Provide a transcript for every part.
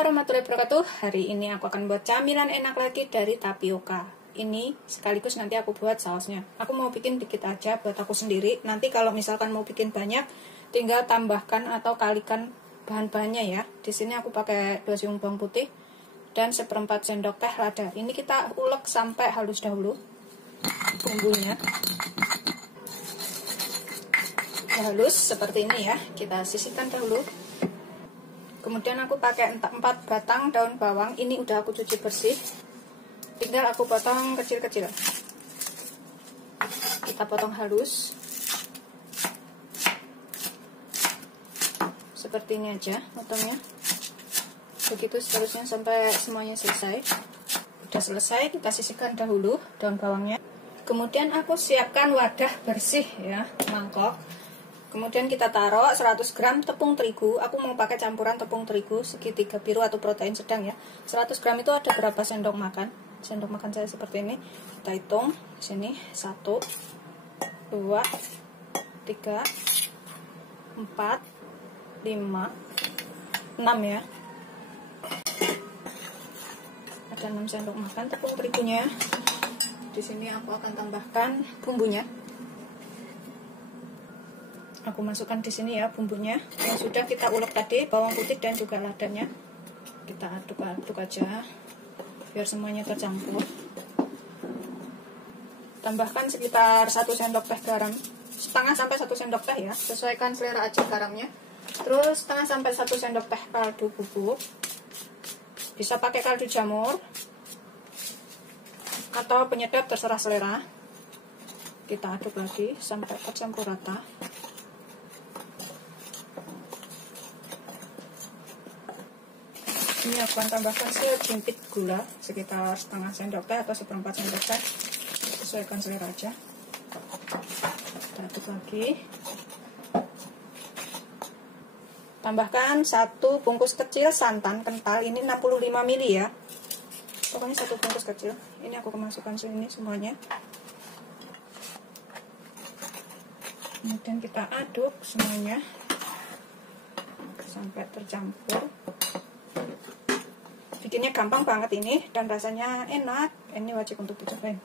warahmatullahi wabarakatuh. Hari ini aku akan buat camilan enak lagi dari tapioka. Ini sekaligus nanti aku buat sausnya. Aku mau bikin dikit aja buat aku sendiri. Nanti kalau misalkan mau bikin banyak, tinggal tambahkan atau kalikan bahan-bahannya ya. Di sini aku pakai 2 siung bawang putih dan 1/4 sendok teh lada. Ini kita ulek sampai halus dahulu bumbunya. Halus seperti ini ya. Kita sisihkan dahulu. Kemudian aku pakai 4 batang daun bawang. Ini udah aku cuci bersih. Tinggal aku potong kecil-kecil. Kita potong halus. Seperti ini aja potongnya. Begitu seterusnya sampai semuanya selesai. Udah selesai, kita sisihkan dahulu daun bawangnya. Kemudian aku siapkan wadah bersih ya, mangkok. Kemudian kita taruh 100 gram tepung terigu. Aku mau pakai campuran tepung terigu segitiga biru atau protein sedang ya. 100 gram itu ada berapa sendok makan? Sendok makan saya seperti ini. Kita hitung di sini 1, 2, 3, 4, 5, 6 ya. Ada 6 sendok makan tepung terigunya. Di sini aku akan tambahkan bumbunya. Aku masukkan di sini ya bumbunya yang sudah kita ulek tadi, bawang putih dan juga ladanya. Kita aduk-aduk aja biar semuanya tercampur. Tambahkan sekitar 1 sendok teh garam, setengah sampai 1 sendok teh ya, sesuaikan selera aja garamnya. Terus setengah sampai 1 sendok teh kaldu bubuk. Bisa pakai kaldu jamur atau penyedap terserah selera. Kita aduk lagi sampai tercampur rata. Ini aku akan tambahkan sejimpit gula sekitar setengah sendok teh atau 1/4 sendok teh, sesuaikan selera aja. Kita aduk lagi. Tambahkan 1 bungkus kecil santan kental, ini 65 ml ya. Pokoknya 1 bungkus kecil. Ini aku masukkan sini semuanya. Kemudian kita aduk semuanya sampai tercampur. Bikinnya gampang banget ini dan rasanya enak. Ini wajib untuk dicobain.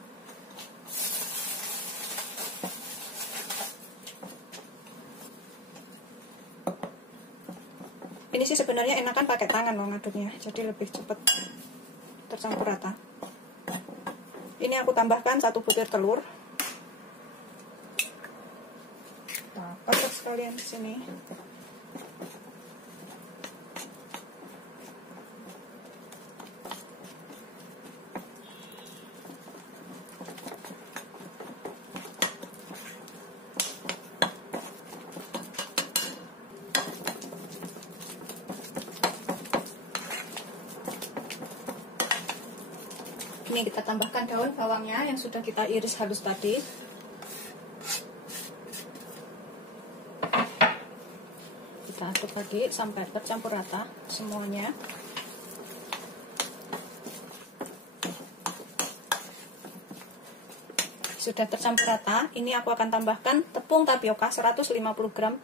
Ini sih sebenarnya enakan pakai tangan loh ngaduknya, jadi lebih cepat tercampur rata. Ini aku tambahkan 1 butir telur. Kita kocok sekalian di sini. Ini kita tambahkan daun bawangnya yang sudah kita iris halus tadi. Kita aduk lagi sampai tercampur rata semuanya. Sudah tercampur rata, ini aku akan tambahkan tepung tapioka 150 gram.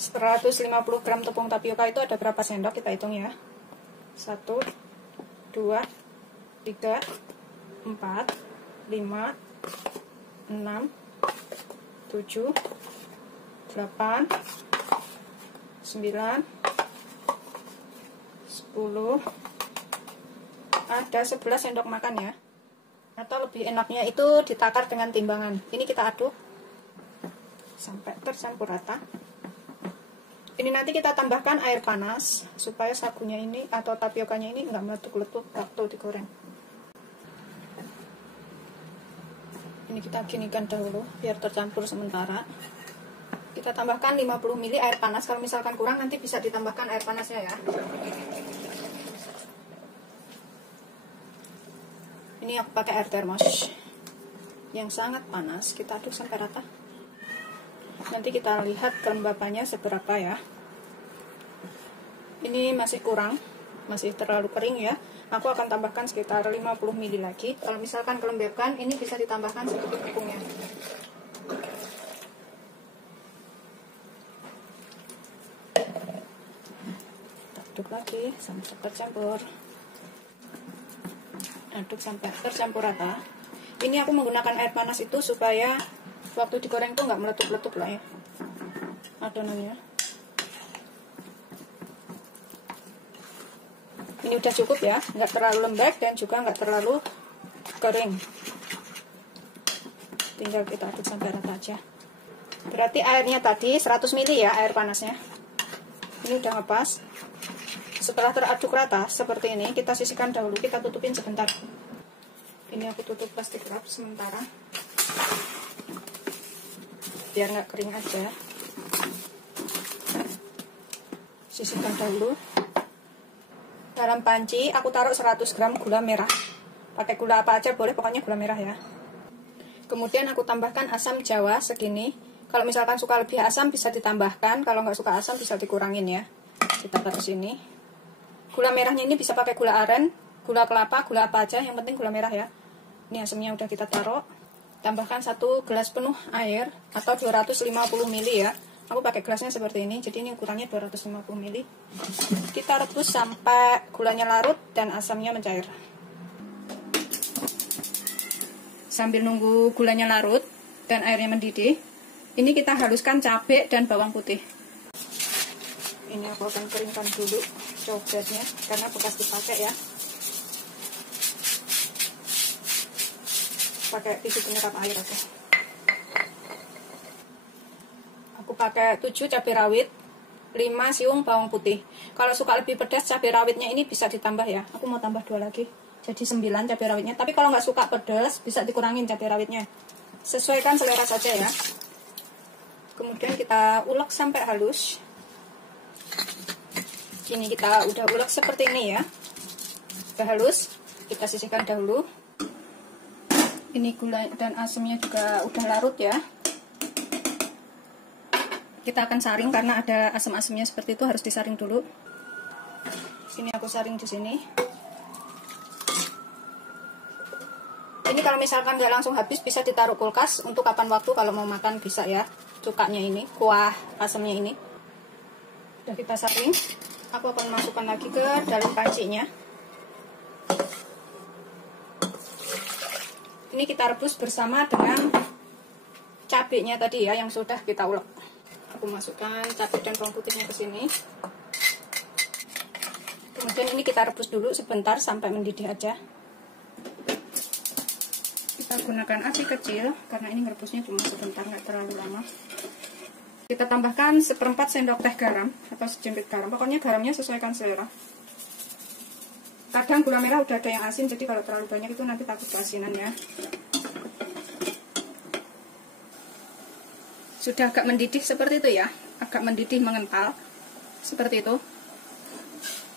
150 gram tepung tapioka itu ada berapa sendok? Kita hitung ya. 1, 2, 3, 4, 5, 6, 7, 8, 9, 10. Ada 11 sendok makan ya. Atau lebih enaknya itu ditakar dengan timbangan. Ini kita aduk sampai tercampur rata. Ini nanti kita tambahkan air panas supaya sagunya ini atau tapiokanya ini enggak meletup-letup waktu digoreng. Ini kita ginikan dahulu biar tercampur sementara. Kita tambahkan 50 ml air panas. Kalau misalkan kurang nanti bisa ditambahkan air panasnya ya. Ini aku pakai air termos yang sangat panas. Kita aduk sampai rata. Nanti kita lihat kelembapannya seberapa ya. Ini masih kurang, masih terlalu kering ya. Aku akan tambahkan sekitar 50 ml lagi. Kalau misalkan kelembapan, ini bisa ditambahkan sedikit tepungnya. aduk lagi sampai tercampur. Aduk sampai tercampur rata. Ini aku menggunakan air panas itu supaya waktu digoreng itu nggak meletup-letup lah ya adonannya. Ini udah cukup ya, nggak terlalu lembek dan juga nggak terlalu kering. Tinggal kita aduk sampai rata aja. Berarti airnya tadi 100 ml ya, air panasnya. Ini udah ngepas. Setelah teraduk rata seperti ini, kita sisihkan dahulu, kita tutupin sebentar. Ini aku tutup plastik wrap sementara, biar nggak kering aja. Sisihkan dahulu. Dalam panci aku taruh 100 gram gula merah. Pakai gula apa aja boleh, pokoknya gula merah ya. Kemudian aku tambahkan asam jawa segini. Kalau misalkan suka lebih asam bisa ditambahkan, kalau nggak suka asam bisa dikurangin ya. Kita taruh sini. Gula merahnya ini bisa pakai gula aren, gula kelapa, gula apa aja, yang penting gula merah ya. Ini asamnya udah kita taruh. Tambahkan 1 gelas penuh air atau 250 ml ya. Aku pakai gelasnya seperti ini, jadi ini ukurannya 250 ml. Kita rebus sampai gulanya larut dan asamnya mencair. Sambil nunggu gulanya larut dan airnya mendidih, ini kita haluskan cabai dan bawang putih. Ini aku akan keringkan dulu cobeknya karena bekas dipakai ya. Pakai tisu penyerap air aja. Aku pakai 7 cabai rawit, 5 siung bawang putih. Kalau suka lebih pedas, cabai rawitnya ini bisa ditambah ya. Aku mau tambah 2 lagi, jadi 9 cabai rawitnya. Tapi kalau nggak suka pedas, bisa dikurangin cabai rawitnya. Sesuaikan selera saja ya. Kemudian kita ulek sampai halus. Ini kita udah ulek seperti ini ya. Udah halus, kita sisihkan dahulu. Ini gula dan asamnya juga udah larut ya. Kita akan saring karena ada asam-asamnya seperti itu, harus disaring dulu. Sini aku saring di sini. Ini kalau misalkan nggak langsung habis bisa ditaruh kulkas untuk kapan waktu kalau mau makan bisa ya. Cukanya ini, kuah asamnya ini. Udah kita saring. Aku akan masukkan lagi ke dalam pancinya. Ini kita rebus bersama dengan cabenya tadi ya yang sudah kita ulek. Aku masukkan cabai dan bawang putihnya ke sini. Kemudian ini kita rebus dulu sebentar sampai mendidih aja. Kita gunakan api kecil karena ini merebusnya cuma sebentar, nggak terlalu lama. Kita tambahkan 1/4 sendok teh garam atau secempit garam. Pokoknya garamnya sesuaikan selera. Kadang gula merah udah ada yang asin, jadi kalau terlalu banyak itu nanti takut keasinan ya. Sudah agak mendidih seperti itu ya, agak mendidih mengental seperti itu.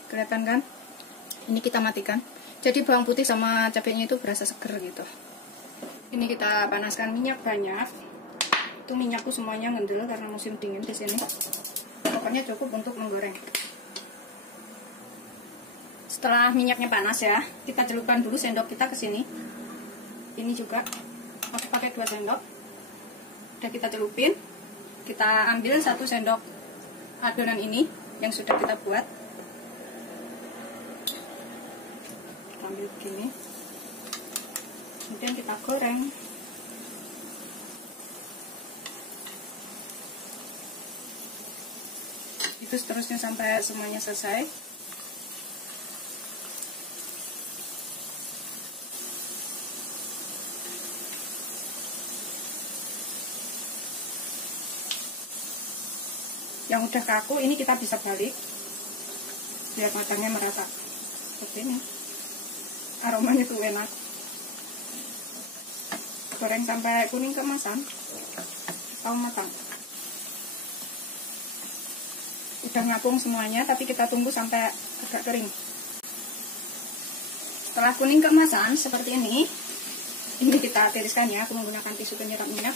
Kelihatan kan? Ini kita matikan. Jadi bawang putih sama cabenya itu berasa seger gitu. Ini kita panaskan minyak banyak. Itu minyakku semuanya ngendel karena musim dingin di sini. Pokoknya cukup untuk menggoreng. Setelah minyaknya panas ya, kita celupkan dulu sendok kita ke sini. Ini juga aku pakai 2 sendok. Udah kita celupin. Kita ambil 1 sendok adonan ini yang sudah kita buat. Kita ambil begini. Kemudian kita goreng. Itu seterusnya sampai semuanya selesai. Yang udah kaku ini kita bisa balik biar matangnya merata seperti ini. Aromanya tuh enak. Goreng sampai kuning keemasan atau matang. Udah ngapung semuanya, tapi kita tunggu sampai agak kering. Setelah kuning keemasan seperti ini kita tiriskan ya. Aku menggunakan tisu penyerap minyak.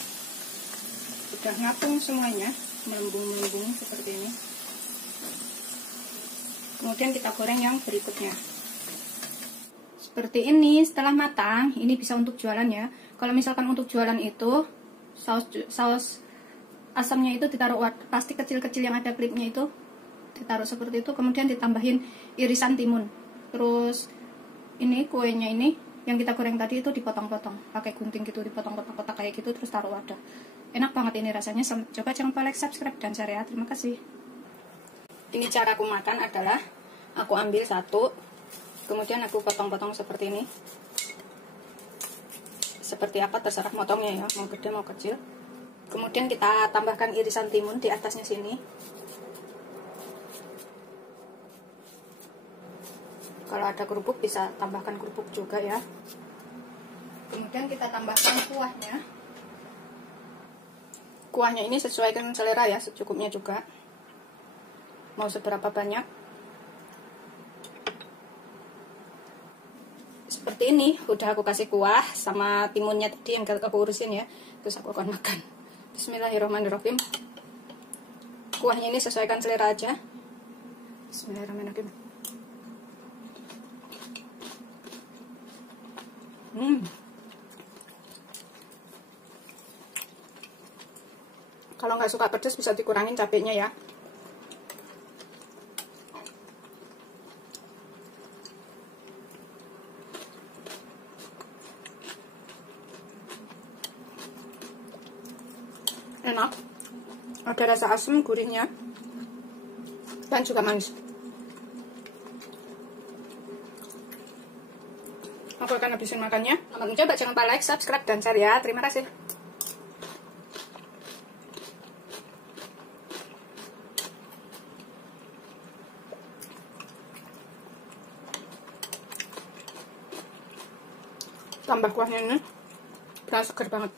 Udah ngapung semuanya, melembung-melembung seperti ini. Kemudian kita goreng yang berikutnya. Seperti ini, setelah matang, ini bisa untuk jualan ya. Kalau misalkan untuk jualan itu saus asamnya itu ditaruh plastik kecil-kecil yang ada klipnya itu, ditaruh seperti itu, kemudian ditambahin irisan timun. Terus ini kuenya ini yang kita goreng tadi itu dipotong-potong pakai gunting gitu, dipotong-potong kotak kayak gitu, terus taruh wadah. Enak banget ini rasanya. Coba jangan lupa like, subscribe, dan share ya. Terima kasih. Ini cara aku makan adalah aku ambil satu, kemudian aku potong-potong seperti ini. Seperti apa terserah motongnya ya, mau gede mau kecil. Kemudian kita tambahkan irisan timun di atasnya sini. Kalau ada kerupuk bisa tambahkan kerupuk juga ya. Kemudian kita tambahkan kuahnya. Kuahnya ini sesuai dengan selera ya, secukupnya juga. Mau seberapa banyak. Seperti ini, udah aku kasih kuah sama timunnya tadi yang aku urusin ya. Terus aku akan makan. Bismillahirrahmanirrahim. Kuahnya ini sesuaikan selera aja. Bismillahirrahmanirrahim. Kalau nggak suka pedas bisa dikurangin cabenya ya. Enak, ada rasa asam gurihnya dan juga manis. Aku akan habisin makannya. Selamat mencoba, jangan lupa like, subscribe, dan share ya. Terima kasih. Tambah kuahnya ini, benar segar banget.